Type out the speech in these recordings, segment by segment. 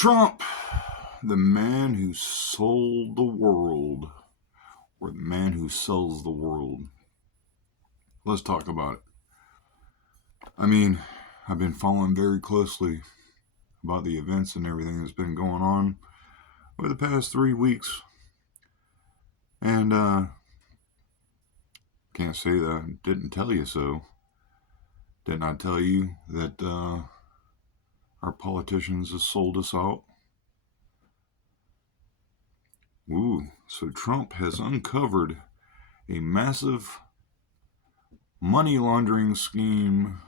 Trump, the man who sold the world, or the man who sells the world. Let's talk about it. I mean, I've been following very closely about the events and everything that's been going on over the past 3 weeks. And can't say that I didn't tell you so. Didn't I tell you that our politicians have sold us out? Ooh, so Trump has uncovered a massive money laundering scheme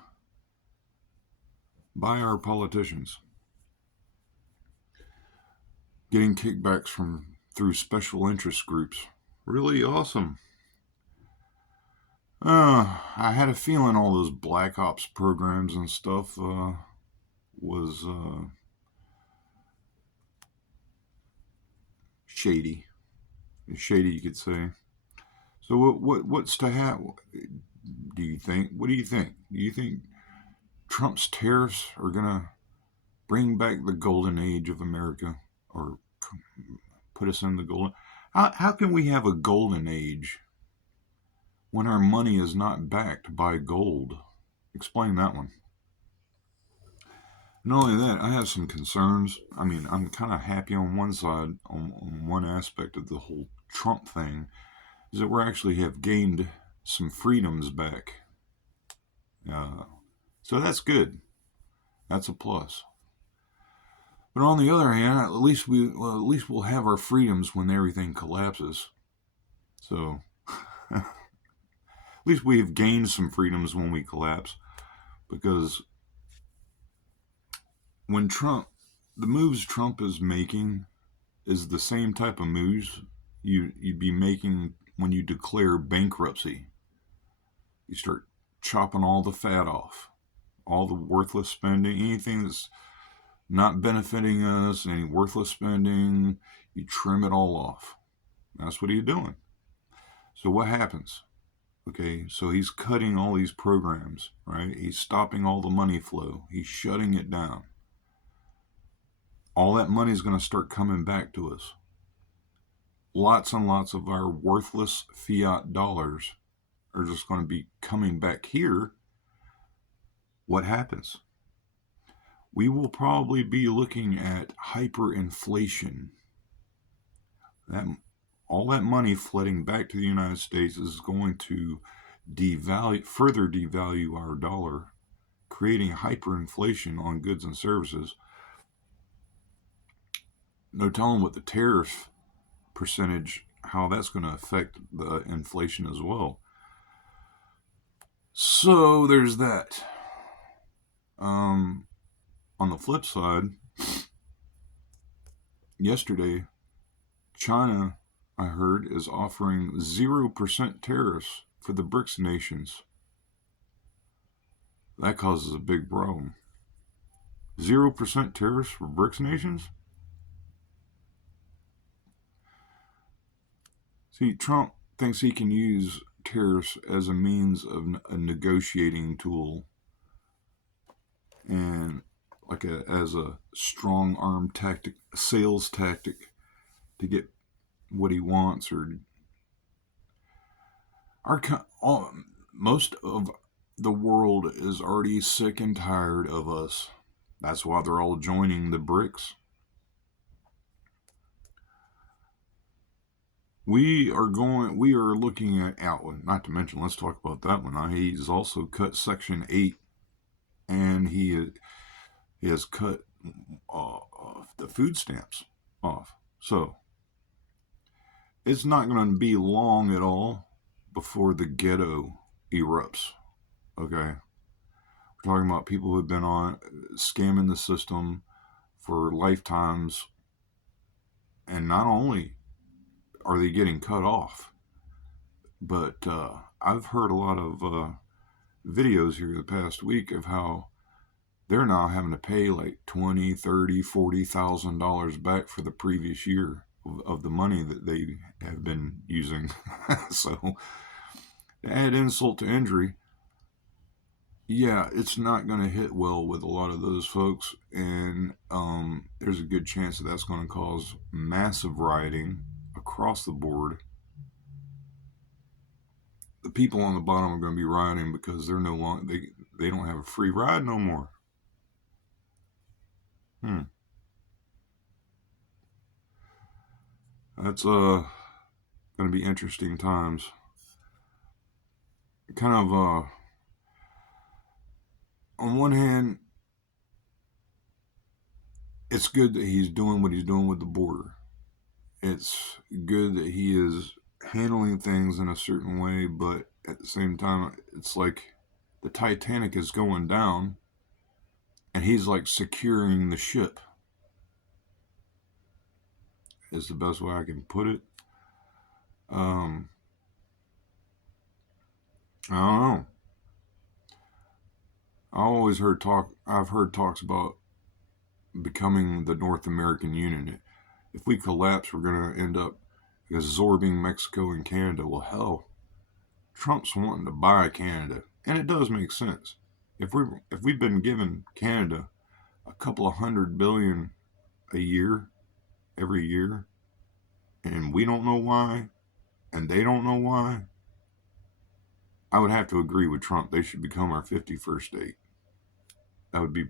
by our politicians, getting kickbacks from through special interest groups. Really awesome. I had a feeling all those black ops programs and stuff was shady. Shady, you could say. So what's to happen? Do you think? What do you think? Do you think Trump's tariffs are gonna bring back the golden age of America, or put us in the golden? How can we have a golden age when our money is not backed by gold? Explain that one. Not only that, I have some concerns. I mean, I'm kind of happy on one side, on one aspect of the whole Trump thing, is that we actually have gained some freedoms back. So that's good. That's a plus. But on the other hand, at least we'll have our freedoms when everything collapses. So at least we have gained some freedoms when we collapse, because when the moves Trump is making is the same type of moves you'd be making when you declare bankruptcy. You start chopping all the fat off, all the worthless spending, anything that's not benefiting us, any worthless spending, you trim it all off. That's what he's doing. So what happens? Okay, so he's cutting all these programs, right? He's stopping all the money flow. He's shutting it down. All that money is going to start coming back to us. Lots and lots of our worthless fiat dollars are just going to be coming back here. What happens? We will probably be looking at hyperinflation. All that money flooding back to the United States is going to further devalue our dollar, creating hyperinflation on goods and services. No telling what the tariff percentage, how that's going to affect the inflation as well. So there's that. On the flip side, yesterday, China, I heard, is offering 0% tariffs for the BRICS nations. That causes a big problem. 0% tariffs for BRICS nations? See, Trump thinks he can use tariffs as a means of a negotiating tool, and as a strong arm tactic, sales tactic, to get what he wants. Or most of the world is already sick and tired of us. That's why they're all joining the BRICS. We are looking at outward. Not to mention, let's talk about that one. He's also cut Section 8, and he has cut the food stamps off. So it's not going to be long at all before the ghetto erupts. Okay, we're talking about people who've been on scamming the system for lifetimes, and not only are they getting cut off, but I've heard a lot of videos here the past week of how they're now having to pay like $20,000, $30,000, $40,000 back for the previous year of the money that they have been using. So, to add insult to injury, yeah, it's not going to hit well with a lot of those folks, and there's a good chance that that's going to cause massive rioting across the board. The people on the bottom are going to be rioting because they're no longer they don't have a free ride no more. Hmm. That's going to be interesting times. Kind of on one hand, it's good that he's doing what he's doing with the border. It's good that he is handling things in a certain way, but at the same time, it's like the Titanic is going down and he's like securing the ship, is the best way I can put it. Um, I don't know. I've heard talks about becoming the North American Union. If we collapse, we're going to end up absorbing Mexico and Canada. Well, hell, Trump's wanting to buy Canada, and it does make sense. If we've been giving Canada a couple of $100 billion a year, every year, and we don't know why, and they don't know why, I would have to agree with Trump. They should become our 51st state. That would be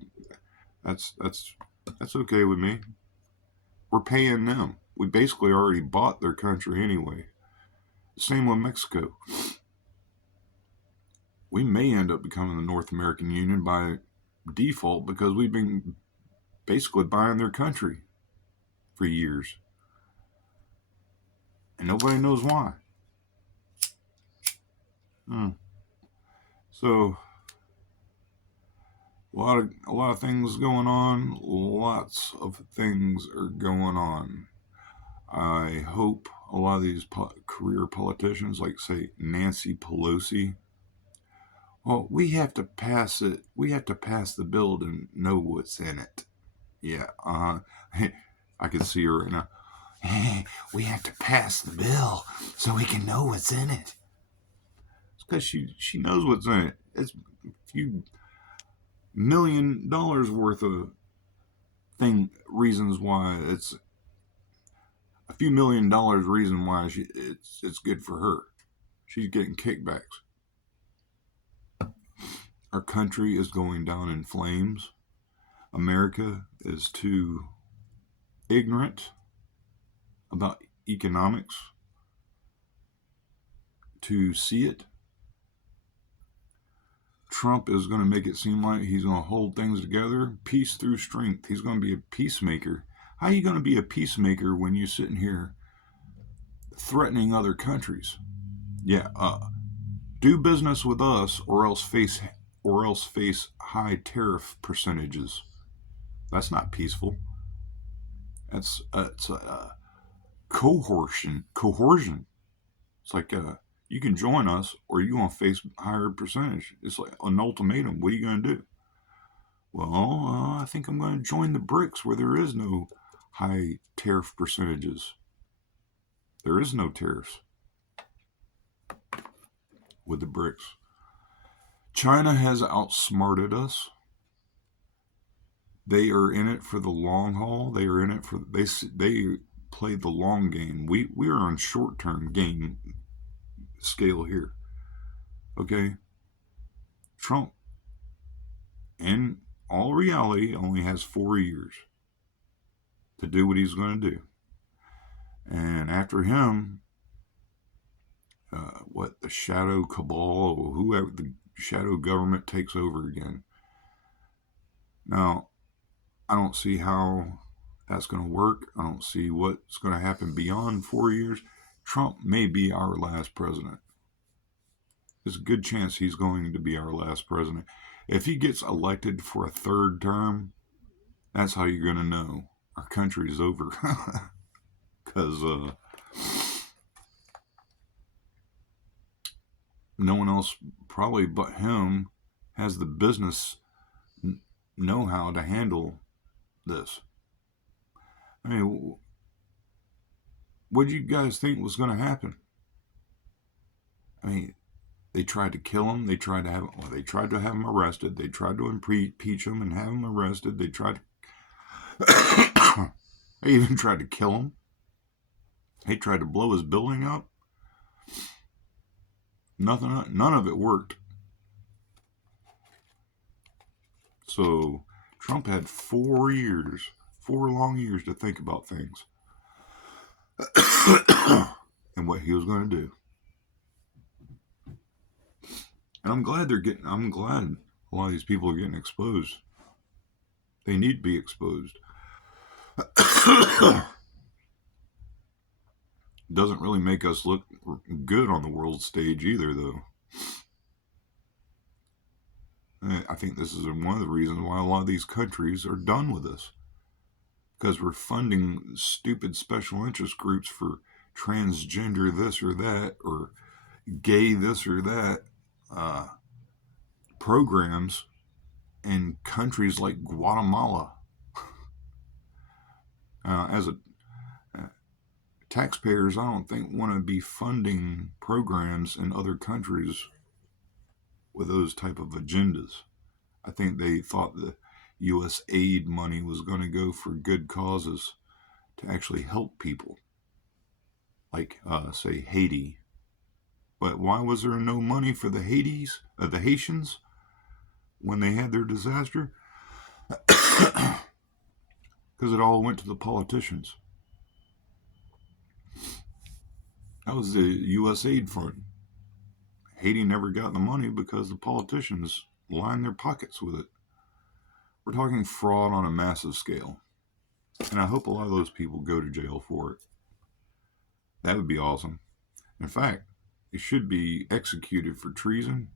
that's that's that's okay with me. We're paying them. We basically already bought their country anyway. Same with Mexico. We may end up becoming the North American Union by default because we've been basically buying their country for years. And nobody knows why. Hmm. So a lot of things going on. Lots of things are going on. I hope a lot of these career politicians, like say Nancy Pelosi, well, we have to pass it. We have to pass the bill to know what's in it. Yeah, I can see her right now. We have to pass the bill so we can know what's in it. It's because she knows what's in it. It's a few $1 million worth of reasons why it's a few $1 million reason why it's good for her. She's getting kickbacks. Our country is going down in flames. America is too ignorant about economics to see it. Trump is going to make it seem like he's going to hold things together, peace through strength. He's going to be a peacemaker. How are you going to be a peacemaker when you're sitting here threatening other countries? Yeah, do business with us or else face high tariff percentages. That's not peaceful. It's coercion. Coercion. It's like you can join us or you're gonna face higher percentage. It's like an ultimatum. What are you gonna do? Well, I think I'm gonna join the BRICS where there is no high tariff percentages. There is no tariffs with the BRICS. China has outsmarted us. They are in it for the long haul. They are in it for they play the long game. We are on short term game scale here. Okay, Trump, in all reality, only has 4 years to do what he's going to do, and after him, what the shadow cabal or whoever the shadow government takes over again. Now, I don't see how that's going to work. I don't see what's going to happen beyond 4 years. Trump may be our last president. There's a good chance he's going to be our last president. If he gets elected for a third term, that's how you're going to know our country is over. Because no one else, probably but him, has the business know how to handle this. I mean, what did you guys think was going to happen? I mean, They tried to kill him. They tried to have him arrested. They tried to impeach him and have him arrested. They tried to, they even tried to kill him. They tried to blow his building up. None of it worked. So Trump had 4 long years to think about things and what he was going to do. And I'm glad a lot of these people are getting exposed. They need to be exposed. Doesn't really make us look good on the world stage either, though. I think this is one of the reasons why a lot of these countries are done with us. Because we're funding stupid special interest groups for transgender this or that, or gay this or that programs in countries like Guatemala. As a taxpayers, I don't think want to be funding programs in other countries with those type of agendas. I think they thought the U.S. aid money was going to go for good causes to actually help people, like say Haiti. But why was there no money for the Haitians when they had their disaster? Because it all went to the politicians. That was the U.S. aid fund. Haiti never got the money because the politicians lined their pockets with it. We're talking fraud on a massive scale. And I hope a lot of those people go to jail for it. That would be awesome. In fact, they should be executed for treason.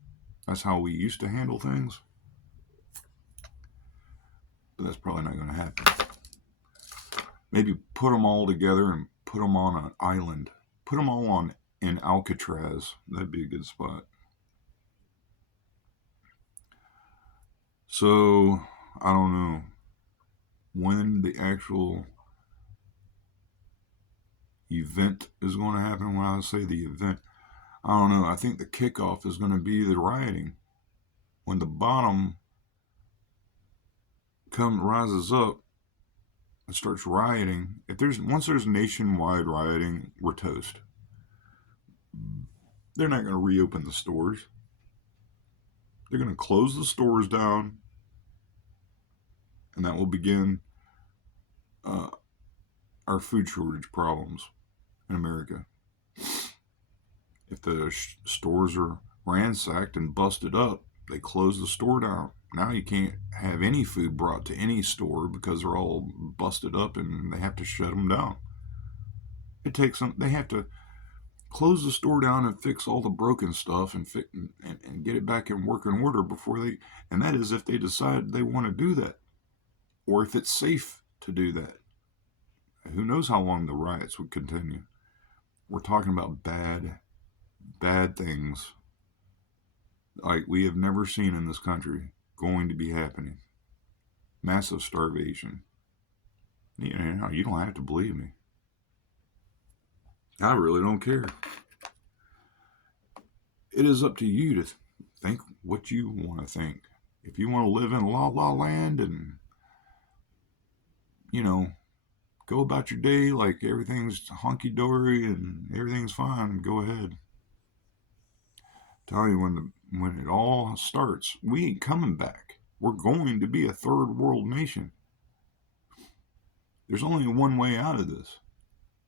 That's how we used to handle things. But that's probably not going to happen. Maybe put them all together and put them on an island. Put them all in Alcatraz. That'd be a good spot. So, I don't know when the actual event is going to happen. When I say the event, I don't know. I think the kickoff is going to be the rioting. When the bottom rises up and starts rioting, once there's nationwide rioting, we're toast. They're not going to reopen the stores. They're going to close the stores down, and that will begin our food shortage problems in America. If the stores are ransacked and busted up, they close the store down. Now you can't have any food brought to any store because they're all busted up and they have to shut them down. They have to close the store down and fix all the broken stuff and get it back in working order and that is if they decide they want to do that, or if it's safe to do that. Who knows how long the riots would continue. We're talking about bad things like we have never seen in this country going to be happening. Massive starvation. You don't have to believe me. I really don't care. It is up to you to think what you want to think. If you want to live in la la land and, go about your day like everything's hunky-dory and everything's fine, go ahead. Tell you when it all starts, we ain't coming back. We're going to be a third world nation. There's only one way out of this.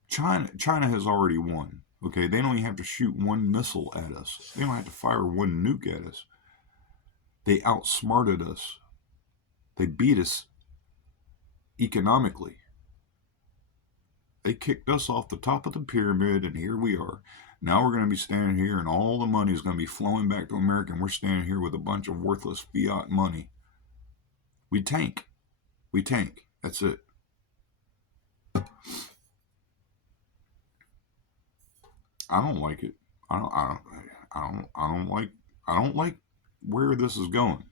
China has already won. Okay, they don't even have to shoot one missile at us. They don't have to fire one nuke at us. They outsmarted us. They beat us economically. They kicked us off the top of the pyramid, and here we are. Now we're going to be standing here, and all the money is going to be flowing back to America, and we're standing here with a bunch of worthless fiat money. We tank. That's it. I don't like it. I don't like where this is going.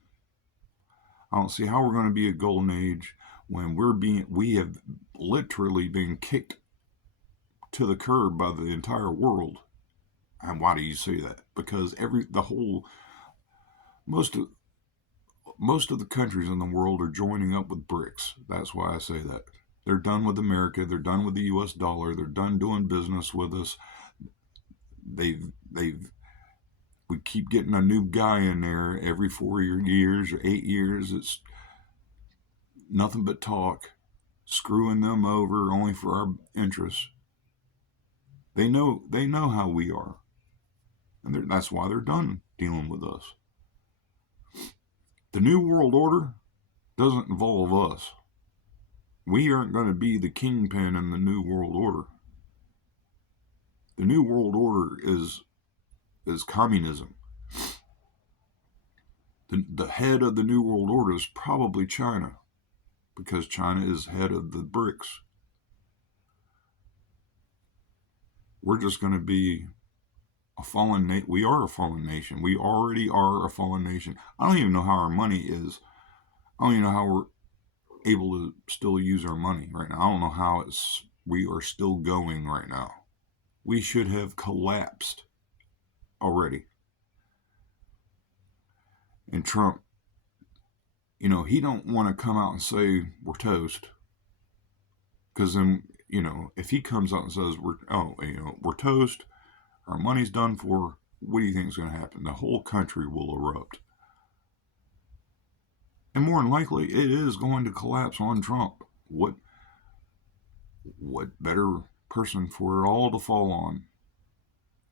I don't see how we're going to be a golden age when we have literally been kicked to the curb by the entire world. And why do you say that? Because most of most of the countries in the world are joining up with BRICS. That's why I say that. They're done with America. They're done with the U.S. dollar. They're done doing business with us. They've we keep getting a new guy in there every 4 years or 8 years. It's nothing but talk, screwing them over only for our interests. They know how we are, and that's why they're done dealing with us. The New World Order doesn't involve us. We aren't going to be the kingpin in the New World Order. The New World Order is communism. The head of the New World Order is probably China, because China is head of the BRICS. We're just going to be a fallen nation. We are a fallen nation. We already are a fallen nation. I don't even know how our money is. I don't even know how we're able to still use our money right now. I don't know how we are still going right now. We should have collapsed already. And Trump, he don't want to come out and say we're toast, because then, if he comes out and says we're toast, our money's done for, what do you think is going to happen? The whole country will erupt. And more than likely, it is going to collapse on Trump. What better person for it all to fall on?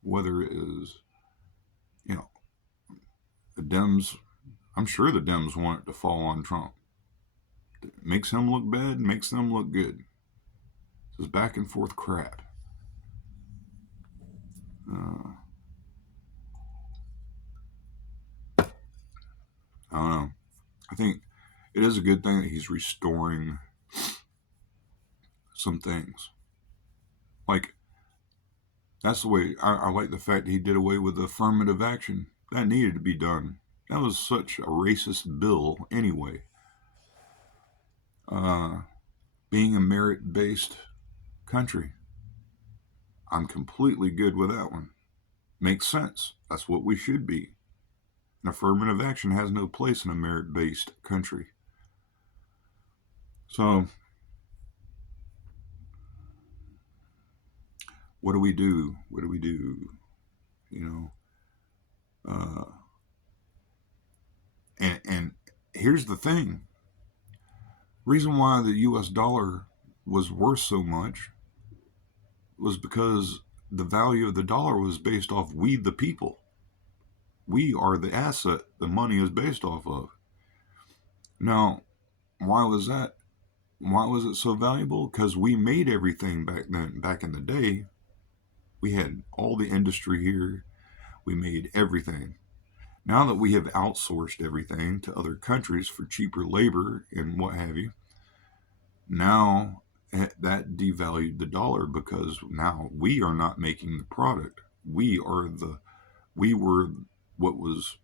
Whether it is, the Dems, I'm sure the Dems want it to fall on Trump. It makes him look bad, makes them look good. This back and forth crap. I don't know. I think it is a good thing that he's restoring some things. Like, that's the way, I like the fact that he did away with affirmative action. That needed to be done. That was such a racist bill anyway. Being a merit-based country, I'm completely good with that one. Makes sense. That's what we should be. And affirmative action has no place in a merit-based country. So, what do we do? What do we do? And here's the thing. Reason why the U.S. dollar was worth so much was because the value of the dollar was based off we the people. We are the asset the money is based off of. Now, why was that? Why was it so valuable? Because we made everything back then. Back in the day, we had all the industry here. We made everything. Now that we have outsourced everything to other countries for cheaper labor and what have you, now that devalued the dollar, because now we are not making the product. We were what was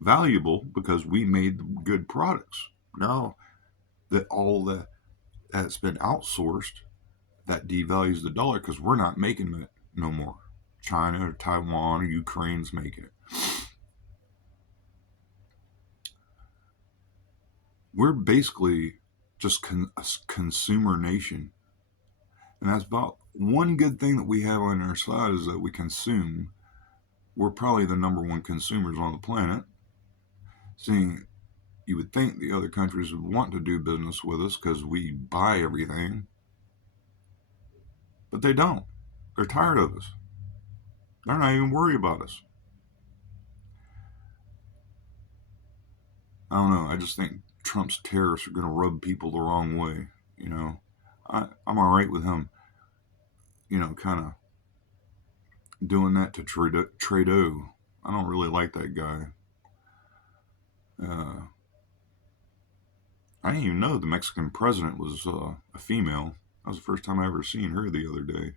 valuable because we made good products. Now that that's been outsourced, that devalues the dollar because we're not making it no more. China or Taiwan or Ukraine's making it. We're basically just a consumer nation. And that's about one good thing that we have on our side, is that we consume. We're probably the number one consumers on the planet. Seeing, you would think the other countries would want to do business with us because we buy everything. But they don't. They're tired of us. They're not even worried about us. I don't know. I just think Trump's tariffs are going to rub people the wrong way. I'm all right with him, kind of doing that to Trudeau. I don't really like that guy. I didn't even know the Mexican president was a female. That was the first time I ever seen her the other day.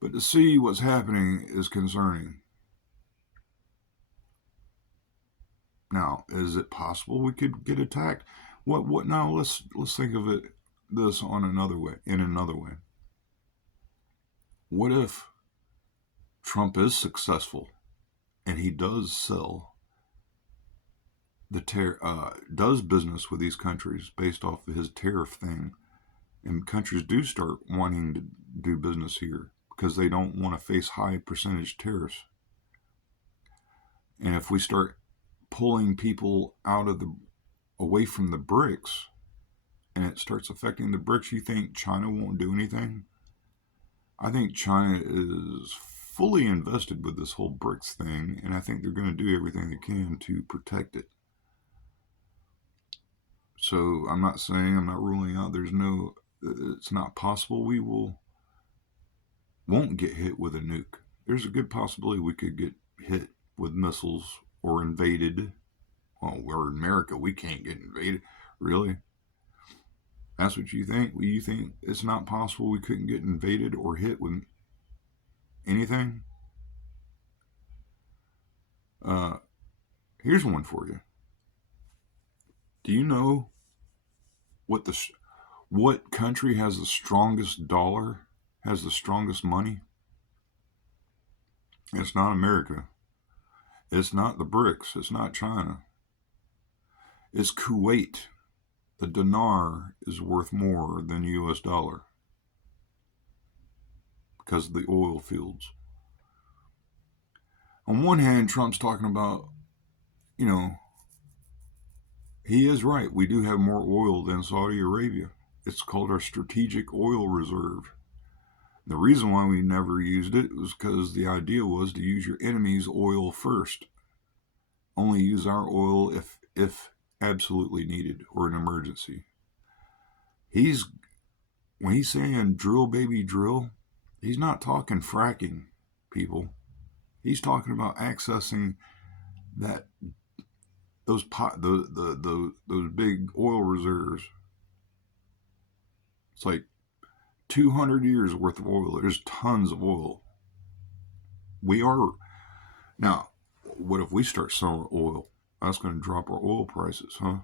But to see what's happening is concerning. Now, is it possible we could get attacked? What now? Let's think of this in another way. What if Trump is successful, and he does does business with these countries based off of his tariff thing, and countries do start wanting to do business here because they don't want to face high percentage tariffs. And if we start pulling people away from the BRICS, and it starts affecting the BRICS, you think China won't do anything? I think China is fully invested with this whole BRICS thing, and I think they're going to do everything they can to protect it. So I'm not ruling out it's not possible we won't get hit with a nuke. There's a good possibility we could get hit with missiles or invaded. Well, we're in America, we can't get invaded. Really? That's what you think? You think it's not possible we couldn't get invaded or hit with anything? Here's one for you. Do you know what country has the strongest dollar, has the strongest money? It's not America. It's not the BRICS. It's not China. It's Kuwait. The dinar is worth more than the US dollar because of the oil fields. On one hand, Trump's talking about, he is right. We do have more oil than Saudi Arabia. It's called our strategic oil reserve. The reason why we never used it was because the idea was to use your enemy's oil first. Only use our oil if absolutely needed or an emergency. When he's saying drill baby drill, he's not talking fracking, people. He's talking about accessing those big oil reserves. It's like 200 years worth of oil. There's tons of oil. Now, what if we start selling oil? That's going to drop our oil prices, huh?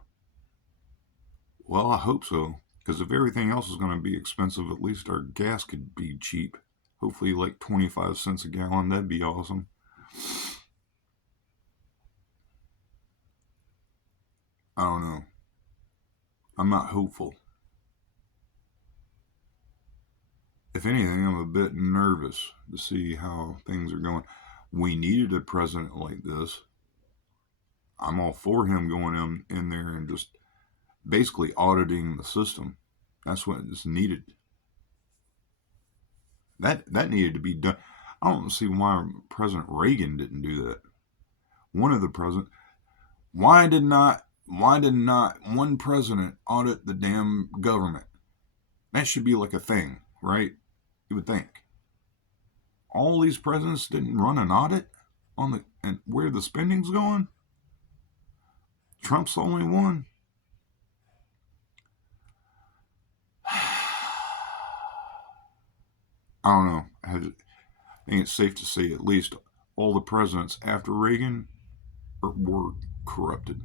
Well, I hope so, because if everything else is going to be expensive, at least our gas could be cheap. Hopefully like 25 cents a gallon. That'd be awesome. I don't know. I'm not hopeful. If anything, I'm a bit nervous to see how things are going. We needed a president like this. I'm all for him going in there and just basically auditing the system. That's what is needed. That needed to be done. I don't see why President Reagan didn't do that. One of the presidents. Why did not one president audit the damn government? That should be like a thing, right? You would think. All these presidents didn't run an audit and where the spending's going. Trump's the only one. I don't know. I think it's safe to say at least all the presidents after Reagan were corrupted.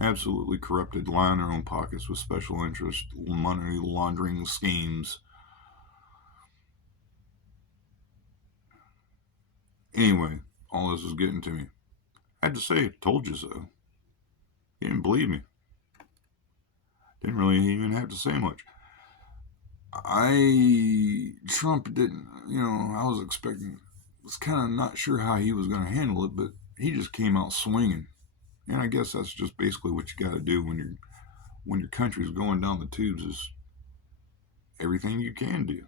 Absolutely corrupted, lying in their own pockets with special interest, money laundering schemes. Anyway, all this was getting to me. I had to say, told you so. He didn't believe me. Didn't really even have to say much. Trump didn't, I was kind of not sure how he was going to handle it, but he just came out swinging. And I guess that's just basically what you got to do when your country's going down the tubes, is everything you can do.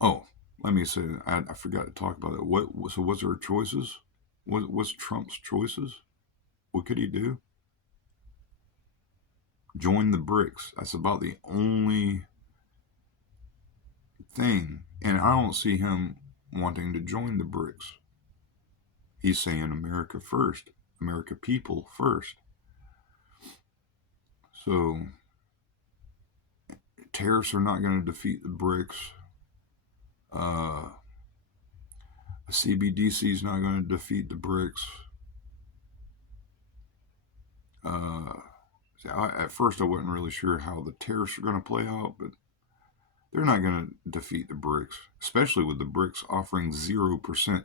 Oh, let me say, I forgot to talk about that. So what's our choices? What's Trump's choices? What could he do? Join the BRICS. That's about the only thing. And I don't see him wanting to join the BRICS. He's saying America first, America people first. So tariffs are not going to defeat the BRICS. CBDC is not going to defeat the BRICS. At first I wasn't really sure how the tariffs are going to play out, but They're not going to defeat the BRICS, especially with the BRICS offering 0%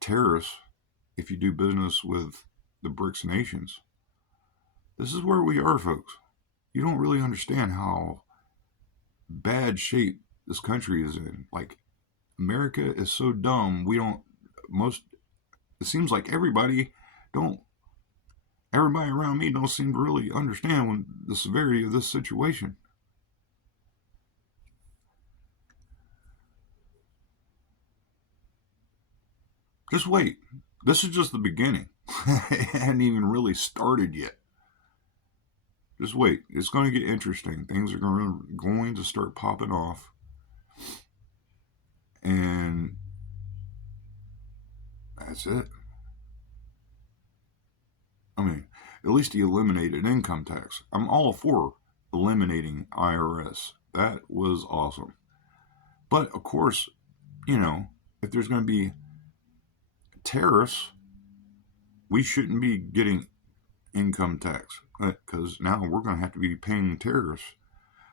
tariffs if you do business with the BRICS nations. This is where we are, folks. You don't really understand how bad shape this country is in. Like, America is so dumb. It seems like everybody around me don't seem to really understand the severity of this situation. Just wait. This is just the beginning. It hadn't even really started yet. Just wait. It's going to get interesting. Things are going to start popping off. And that's it. I mean, at least he eliminated income tax. I'm all for eliminating IRS. That was awesome. But of course, if there's going to be tariffs, we shouldn't be getting income tax because now we're going to have to be paying tariffs.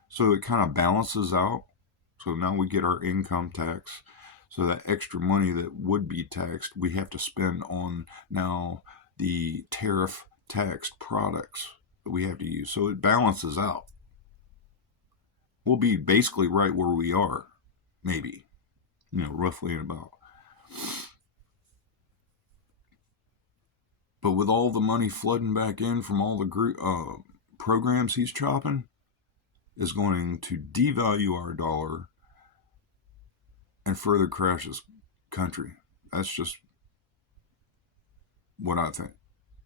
So it kind of balances out. So now we get our income tax. So that extra money that would be taxed, we have to spend on now the tariff taxed products that we have to use. So it balances out. We'll be basically right where we are, maybe, roughly and about. But with all the money flooding back in from all the programs he's chopping, is going to devalue our dollar and further crash this country. That's just what I think.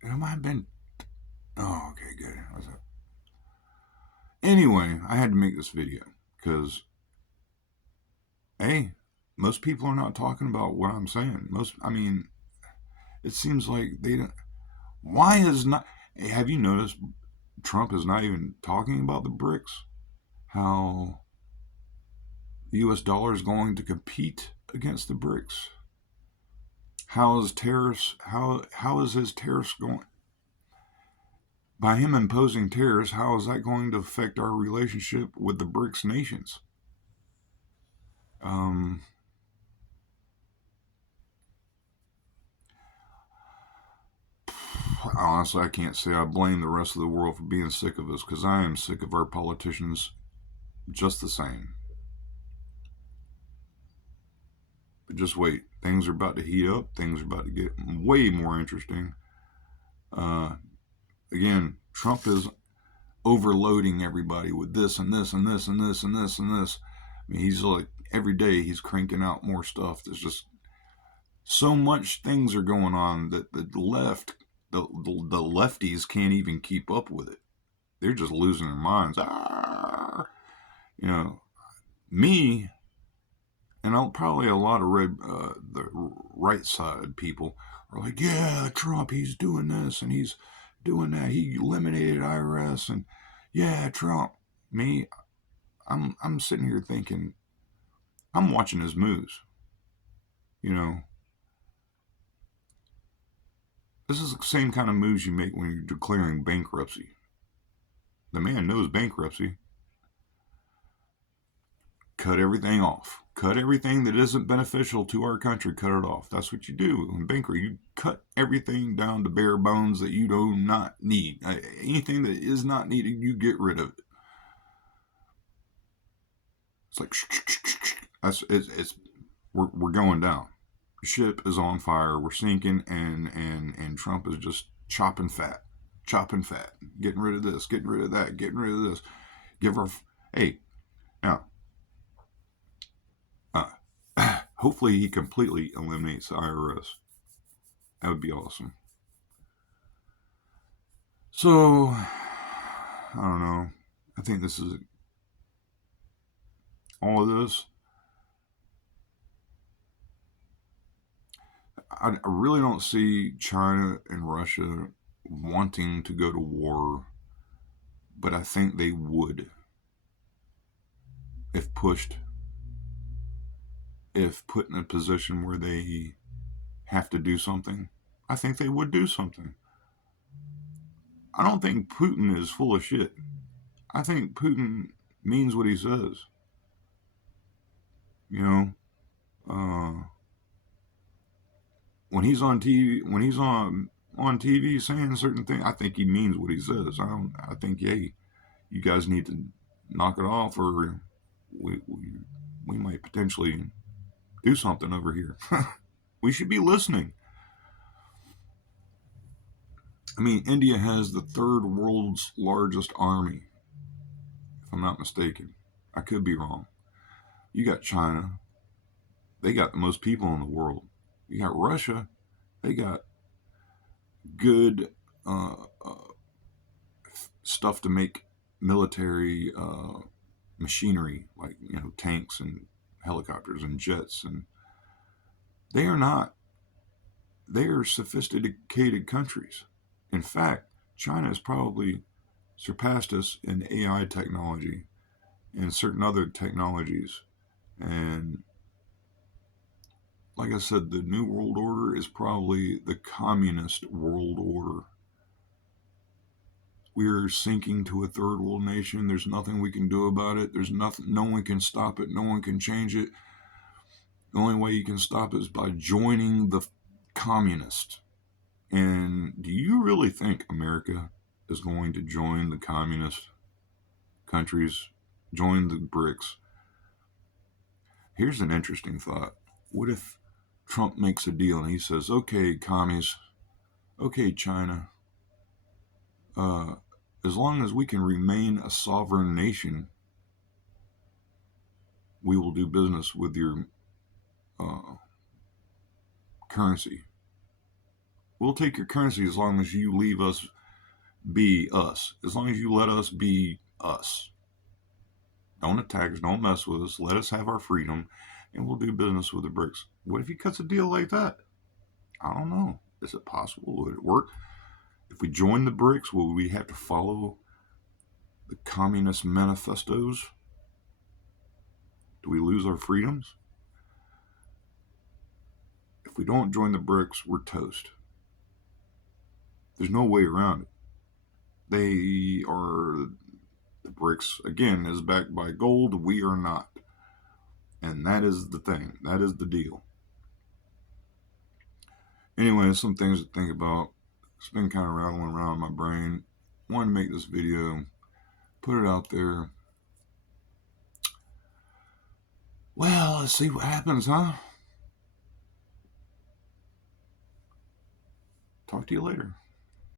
It might have been. Oh, okay, good. Anyway, I had to make this video because, hey, most people are not talking about what I'm saying. It seems like they don't. Why is not? Have you noticed Trump is not even talking about the BRICS? How the U.S. dollar is going to compete against the BRICS? How is his tariffs going? By him imposing tariffs, how is that going to affect our relationship with the BRICS nations? Honestly, I can't say I blame the rest of the world for being sick of us, because I am sick of our politicians just the same. But just wait. Things are about to heat up. Things are about to get way more interesting. Again, Trump is overloading everybody with this and this and this and this and this and this. I mean, he's like, every day he's cranking out more stuff. There's just so much things are going on that the lefties can't even keep up with it. They're just losing their minds. Me, and probably a lot of the right side people are like, yeah, Trump, he's doing this and he's doing that. He eliminated IRS, and yeah, Trump. Me, I'm sitting here thinking, I'm watching his moves. This is the same kind of moves you make when you're declaring bankruptcy. The man knows bankruptcy. Cut everything off. Cut everything that isn't beneficial to our country. Cut it off. That's what you do in bankruptcy. You cut everything down to bare bones that you do not need. Anything that is not needed, you get rid of it. It's like we're going down. The ship is on fire. We're sinking, and Trump is just chopping fat, getting rid of this, getting rid of that, getting rid of this. Hey, now, hopefully he completely eliminates the IRS. That would be awesome. So, I don't know. I think this is all of this. I really don't see China and Russia wanting to go to war, but I think they would if pushed, if put in a position where they have to do something. I think they would do something. I don't think Putin is full of shit. I think Putin means what he says. You know, uh, when he's on TV, when he's on TV saying certain things, I think he means what he says. I think, hey, you guys need to knock it off, or we might potentially do something over here. We should be listening. I mean, India has the third world's largest army, if I'm not mistaken. I could be wrong. You got China, they got the most people in the world. You got Russia, they got good uh, uh, stuff to make military machinery, like tanks and helicopters and jets, and they are not. They are sophisticated countries. In fact, China has probably surpassed us in AI technology and certain other technologies. And like I said, the New World Order is probably the communist world order. We're sinking to a third world nation. There's nothing we can do about it. There's nothing. No one can stop it. No one can change it. The only way you can stop it is by joining the communists. And do you really think America is going to join the communist countries, join the BRICS? Here's an interesting thought. What if Trump makes a deal and he says, okay, commies, okay, China, uh, as long as we can remain a sovereign nation, we will do business with your uh, currency. We'll take your currency as long as you leave us be us, as long as you let us be us. Don't attack us, don't mess with us, let us have our freedom, and we'll do business with the BRICS. What if he cuts a deal like that? I don't know. Is it possible? Would it work? If we join the BRICS, will we have to follow the communist manifestos? Do we lose our freedoms? If we don't join the BRICS, we're toast. There's no way around it. They are, the BRICS, again, is backed by gold. We are not. And that is the thing. That is the deal. Anyway, some things to think about. It's been kind of rattling around my brain. Wanted to make this video, put it out there. Well, let's see what happens, huh? Talk to you later.